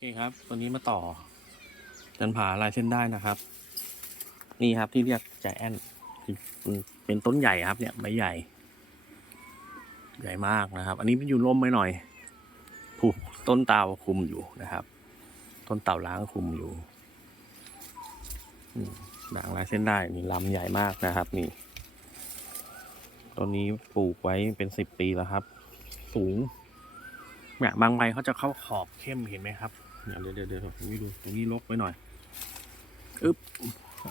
โอเคครับ ตัวนี้มาต่อจันผาลายเส้นได้นะครับ นี่ครับที่เรียกใจแอนเป็นต้นใหญ่ครับ เนี่ยใบใหญ่ ใหญ่มากนะครับ อันนี้มันอยู่ร่มไปหน่อย ผูกต้นเตาคุมอยู่นะครับ ต้นเต่าล้างคุมอยู่ด่างลายเส้นได้นี่ลำใหญ่มากนะครับ นี่ต้นนี้ปลูกไว้เป็นสิบปีแล้วครับ สูงเนี่ยบางใบเขาจะเข้าขอบเข้มเห็นไหมครับ เดี๋ยวเดี๋ยวเดี๋ยวตรงนี้ดูตรงนี้ลกไว้หน่อยอึ๊บ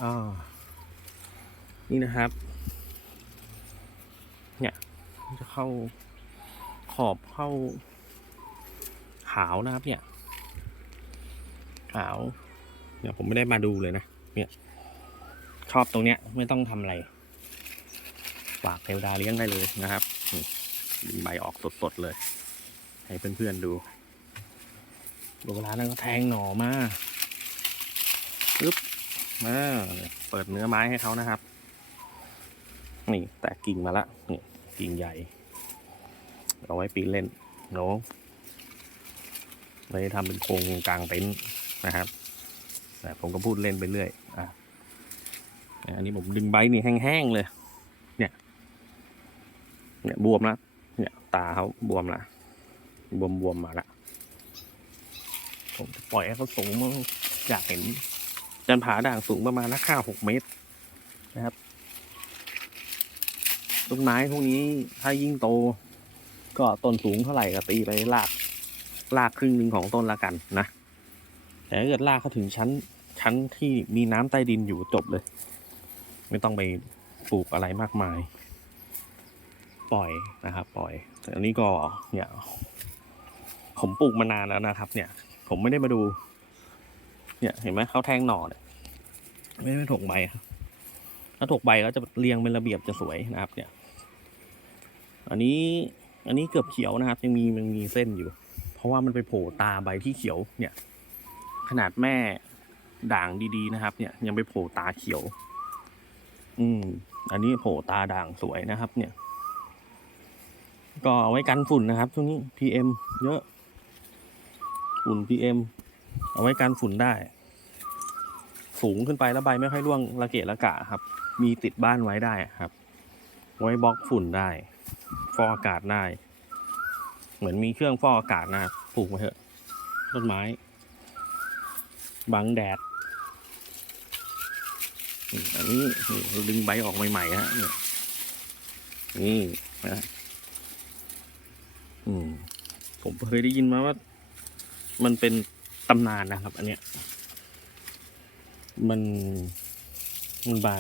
อ่านี่นะครับ เนี่ยมันจะเข้าขอบเข้า ขาวนะครับ เนี่ย ขาว เนี่ยผมไม่ได้มาดูเลยนะ เนี่ยชอบตรงเนี้ย ไม่ต้องทำอะไรฝากเทวดาเลี้ยงได้เลยนะครับนี่ดึงใบออกสดๆเลย ให้เพื่อนๆดู ดูเวลานั้นก็แทงหน่อมาปึ๊บมาเปิดเนื้อไม้ให้เขานะครับ นี่แตกกิ่งมาละนี่กิ่งใหญ่ เอาไว้ปีนเล่นโน้เลยทำเป็นโครงกลางเต็นท์นะครับแต่ผมก็พูดเล่นไปเรื่อย อะ อันนี้ผมดึงใบนี่แห้งๆเลย เนี่ย เนี่ยบวมล้วเนี่ยตาเขาบวมละบวมบวมๆมาละ ผมจะปล่อยให้เขาสูงมาอยากเห็นจันผาด่างสูงประมาณนักข้าหกเมตรนะครับต้นไม้พวกนี้ถ้ายิ่งโต ก็ต้นสูงเท่าไหร่ก็ตีไปลากลากครึ่งหนึ่งของต้นละกันนะ แต่ถ้าเกิดลากเขาถึงชั้นชั้นที่มีน้ำใต้ดินอยู่จบเลย ไม่ต้องไปปลูกอะไรมากมาย ปล่อยนะครับ ปล่อยแต่อันนี้ก็เนี่ยผมปลูกมานานแล้วนะครับ เนี่ย ผมไม่ได้มาดู เนี่ย เห็นไหมเขาแทงหน่อเนี่ยไม่ได้ถกใบครับถ้าถกใบก็จะเรียงเป็นระเบียบจะสวยนะครับ เนี่ย อันนี้ อันนี้เกือบเขียวนะครับ ยังมีมันมีเส้นอยู่ เพราะว่ามันไปโผล่ตาใบที่เขียว เนี่ย ขนาดแม่ด่างดีๆนะครับ เนี่ยยังไปโผล่ตาเขียว อืม อันนี้โผล่ตาด่างสวยนะครับ เนี่ย ก็เอาไว้กันฝุ่นนะครับช่วงนี้ PM เยอะ ฝุ่น PM เอาไว้กันฝุ่นได้ สูงขึ้นไปแล้วใบไม่ค่อยร่วงระเกะระกะครับ มีติดบ้านไว้ได้ครับ ไว้บล็อกฝุ่นได้ฟอกอากาศได้ เหมือนมีเครื่องฟอกอากาศนะปลูกไว้เถอะต้นไม้ บังแดดอันนี้เราดึงใบออกใหม่ๆฮะนี่นะอืมผมเคยได้ยินมาว่า มันเป็นตำนานนะครับ อันเนี้ย มันมันบา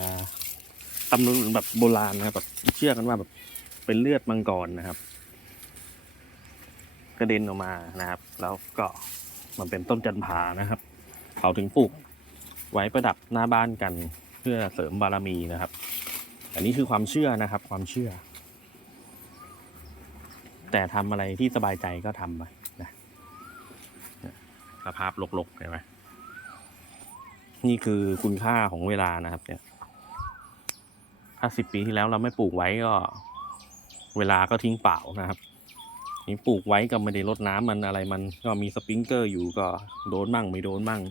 ตำนานแบบโบราณนะครับแบบเชื่อกันว่าแบบเป็นเลือดมังกรนะครับ กระเด็นออกมานะครับ แล้วก็มันเป็นต้นจันผานะครับเขาถึงปลูกไว้ประดับหน้าบ้านกันเพื่อเสริมบารมีนะครับ อันนี้คือความเชื่อนะครับ ความเชื่อ แต่ทำอะไรที่สบายใจก็ทำไป ภาพลกๆเห็นไหมนี่คือคุณค่าของเวลานะครับ เนี่ย ถ้าสิบปีที่แล้วเราไม่ปลูกไว้ก็ เวลาก็ทิ้งเปล่านะครับ นี่ปลูกไว้ก็ไม่ได้รดน้ำมันอะไรมันก็มีสปริงเกอร์อยู่ก็โดนมั่งไม่โดนมั่ง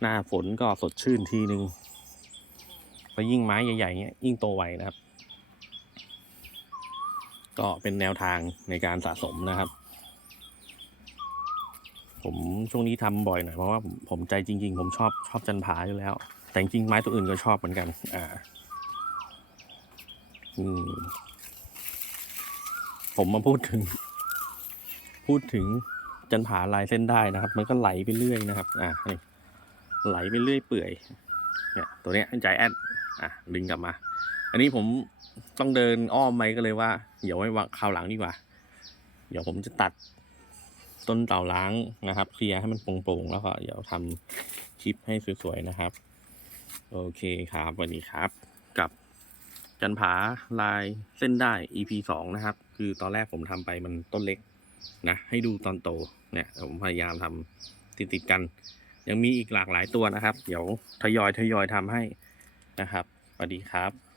หน้าฝนก็สดชื่นทีนึงแล้วยิ่งไม้ใหญ่ๆเงี้ยยิ่งโตไวนะครับ ก็เป็นแนวทางในการสะสมนะครับ ผมช่วงนี้ทำบ่อยหน่อยเพราะว่าผมใจจริง ๆ ผมชอบชอบจันผาอยู่แล้ว แต่จริงไม้ตัวอื่นก็ชอบเหมือนกัน อ่าอืมผมมาพูดถึง พูดถึงจันผาลายเส้นได้นะครับ มันก็ไหลไปเรื่อยนะครับ อ่านี่ไหลไปเรื่อยเปื่อย เนี่ย ตัวเนี้ยใจแอดอะดึงกลับมา อันนี้ผมต้องเดินอ้อมไปก็เลยว่า เดี๋ยวไว้วางคราวหลังดีกว่า เดี๋ยวผมจะตัด ต้นเต่าล้างนะครับ เคลียร์ให้มันโปร่งๆแล้วก็เดี๋ยวทำคลิปให้สวยๆนะครับ โอเคครับวันนี้ครับ กับจันผาลายเส้นได้ EP สองนะครับ คือตอนแรกผมทำไปมันต้นเล็กนะ ให้ดูตอนโตเนี่ยผมพยายามทำติดๆกัน ยังมีอีกหลากหลายตัวนะครับ เดี๋ยวทยอยทยอยทำให้นะครับสวัสดีครับ